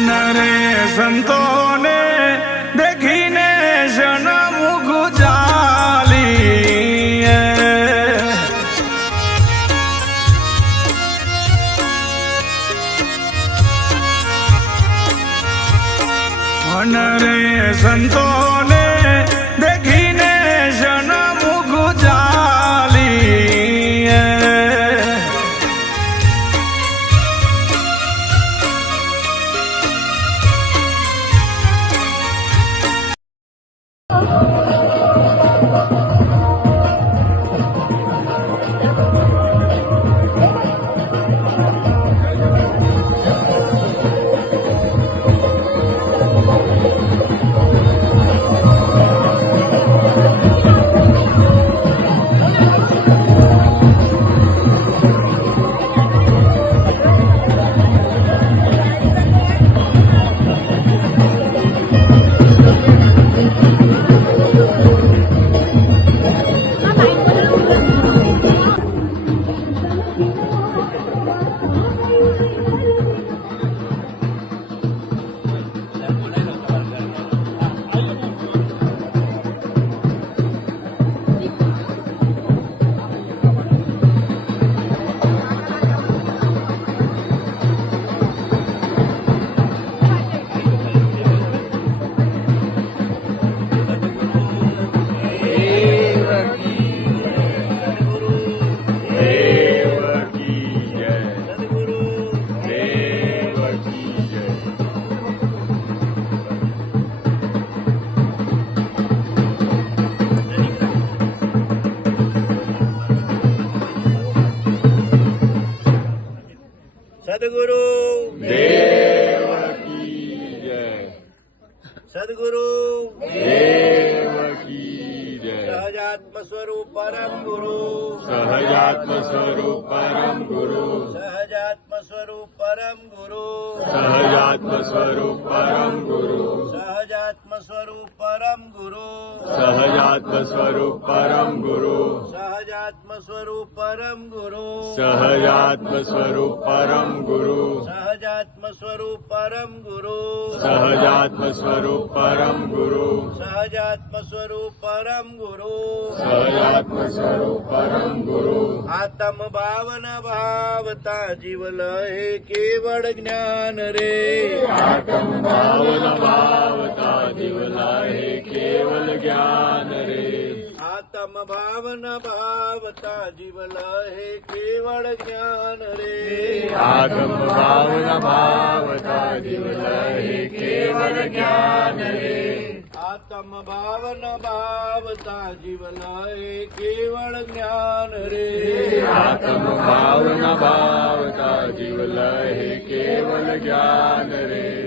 અને રે સંતોને દેખીને જન્મ ગુજાલી અને રે સંતોને સદગુરુ. સદગુરુ. સહજાત્મ સ્વરૂપ પરમ ગુરુ. સહજાત્મ સ્વરૂપ પરમ ગુરુ. સહજાત્મ સ્વરૂપ પરમ ગુરુ. સહજાત્મ સ્વરૂપ પરમ ગુરુ. સહજાત્મ સ્વરૂપ પરમ ગુરુ. સહજાત્મ સ્વરૂપ પરમ ગુરુ. સહજાત્મ સ્વરૂપ પરમ ગુરુ. સહજાત્મ સ્વરૂપ પરમ ગુરુ. સહજાત્મ સ્વરૂપ પરમ ગુરુ. સહજાત્મ સ્વરૂપ પરમ ગુરુ. સહજાત્મ સ્વરૂપ પરમ ગુરુ. સહજાત્મ સ્વરૂપ પરમ ગુરુ. આત્મ ભાવન ભાવતા જીવ લહે કેવળ જ્ઞાન રે. ભાવન ભાવતા જીવ લહે કેવળ જ્ઞાન રે. આતમ ભાવન ભાવતા જીવ લહે કેવળ જ્ઞાન રે આગમ ભાવના ભાવતા જીવ લહે કેવળ જ્ઞાન રે આત્મ ભાવના ભાવતા જીવ લહે કેવળ જ્ઞાન રે આત્મ ભાવના ભાવતા જીવ લહે કેવળ જ્ઞાન રે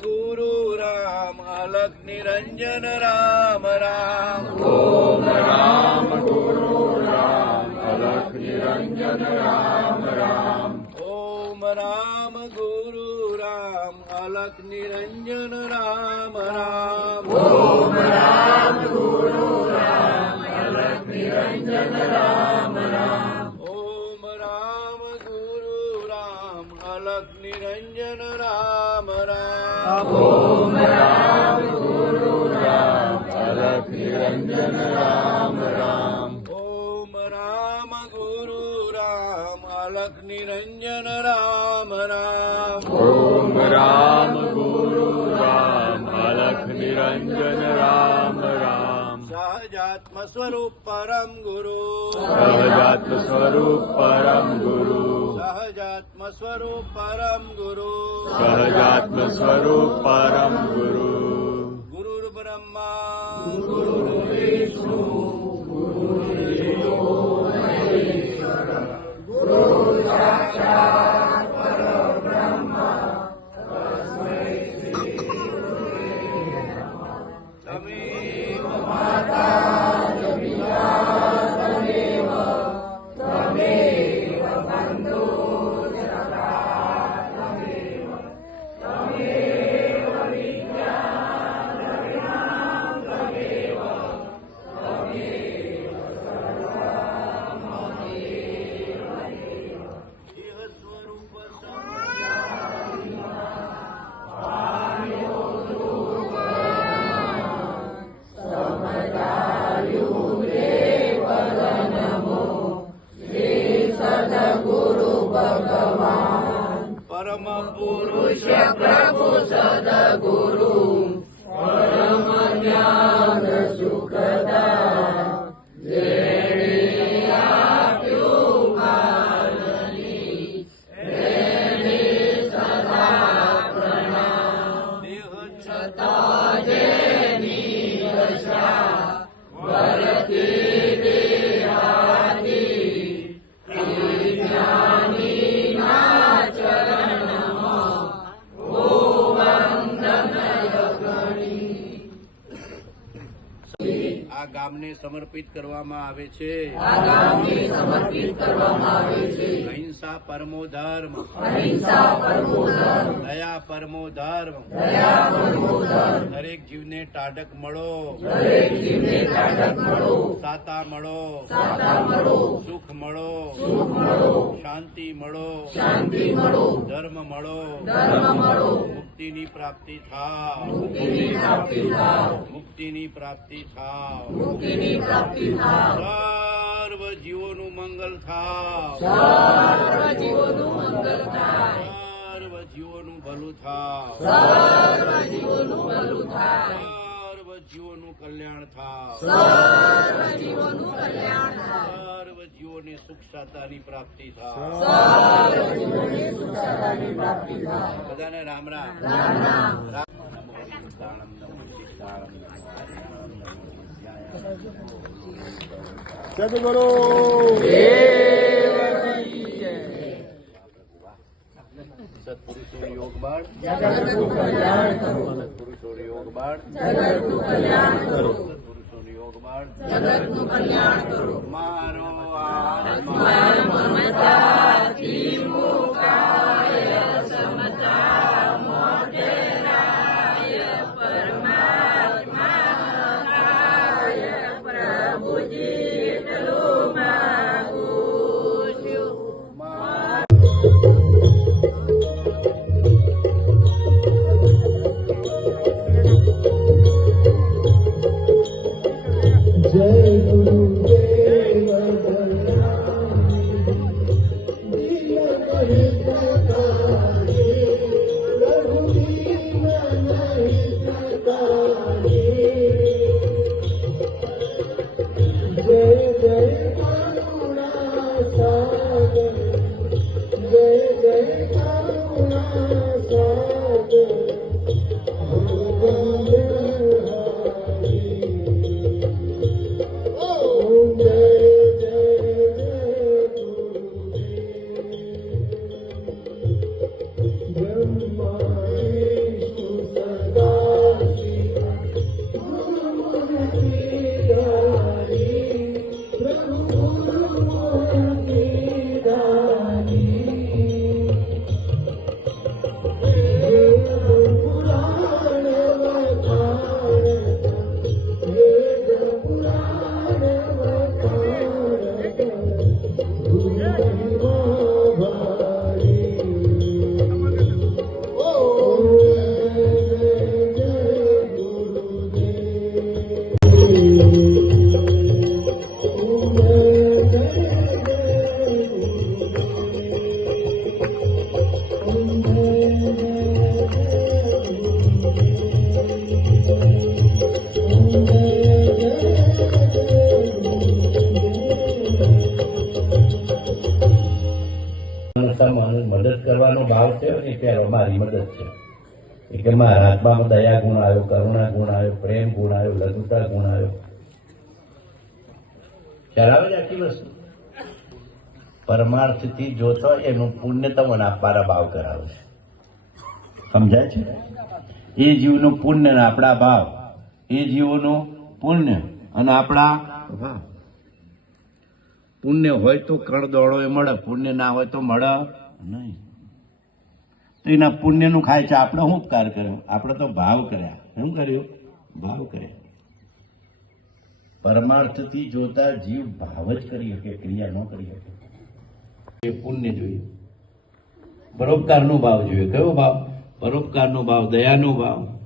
गुरु राम अलग निरंजन राम राम ओम राम गुरु राम अलग निरंजन राम राम ओम राम गुरु राम अलग निरंजन राम राम ओम राम गुरु राम अलग निरंजन राम ओम राम गुरु राम अलख निरंजन राम राम ओम राम गुरु राम अलख निरंजन राम राम ओम राम गुरु राम अलख निरंजन राम राम सहजात्म स्वरूप परम गुरु सहजात्म स्वरूप परम गुरु સ્વરૂપ પરમ ગુરુ. સહજાત્મ સ્વરૂપ પરમ ગુરુ. સમર્પિત કરવામાં આવે છે. અહિંસા પરમો ધર્મ. દયા પરમો ધર્મ. દરેક જીવને ટાઢક મળો. સાતા મળો. સુખ મળો. શાંતિ મળો. ધર્મ મળો. મુક્તિની પ્રાપ્તિ થાવ. મુક્તિની પ્રાપ્તિ થાવ. સર્વ જીવોનું મંગલ થાવ. સર્વ જીવોનું ભલું થાવ. સર્વ જીવોનું કલ્યાણ થાવ. સર્વ જીવોને સુખ સાતાની પ્રાપ્તિ થાવ. બધાને રામ. રામ રામ. સદગુરુ સત્પુરુષો યોગ બાળ સત્પુરુષો યોગ બાળ સત્પુરુષો યોગ મારો Yeah. છે મારી મદદ છે. એટલે મારા હાથમાં દયા, ગુણ આવ્યો, કરુણા ગુણ આવ્યો, પ્રેમ ગુણ આવ્યો, લઘુતા ગુણ આવ્યો. ચલાવે છે આખી વસ્તુ. પરમાર્થથી જોતો એનું પુણ્ય તમને આપવાના ભાવ કરાવે છે. સમજાય છે? એ જીવનું પુણ્ય ને આપણા ભાવ. એ જીવોનું પુણ્ય અને આપણા પુણ્ય હોય તો કણ દોડો એ મળે, પુણ્ય ના હોય તો મળે નહીં. તો એના પુણ્યનું ખાય છે. આપણે શું ઉપકાર કર્યો? આપણે તો ભાવ કર્યા. શું કર્યું? ભાવ કર્યા. પરમાર્થથી જોતા જીવ ભાવ જ કરી શકે, ક્રિયા ન કરી શકે. એ પુણ્ય જોઈએ. પરોપકારનો ભાવ જોઈએ. કયો ભાવ? પરોપકારનો ભાવ, દયાનો ભાવ.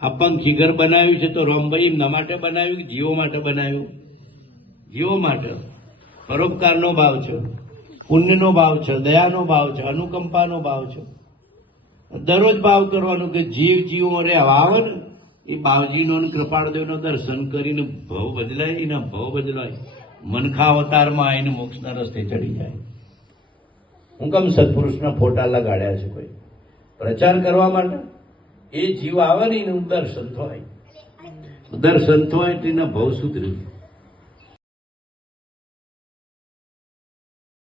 અપંગ જીગર બનાવ્યું છે તો રોમભાઈ એમના માટે બનાવ્યું કે જીવો માટે બનાવ્યું? જીવો માટે. પરોપકારનો ભાવ છે. પુણ્યનો ભાવ છે, દયાનો ભાવ છે, અનુકંપાનો ભાવ છે. દરરોજ ભાવ કરવાનો કે જીવ જીવો રે આવે ને એ બાવજીનો કૃપાળદેવનો દર્શન કરીને ભવ બદલાય, એના ભવ બદલાય. મનખા અવતારમાં આવીને મોક્ષના રસ્તે ચડી જાય. હું કેમ સત્પુરુષના ફોટા લગાડ્યા છે કોઈ? પ્રચાર કરવા માટે? એ જીવ આવે ને એનું દર્શન થાય. દર્શન થાય એટલે એના ભવ સુધરે.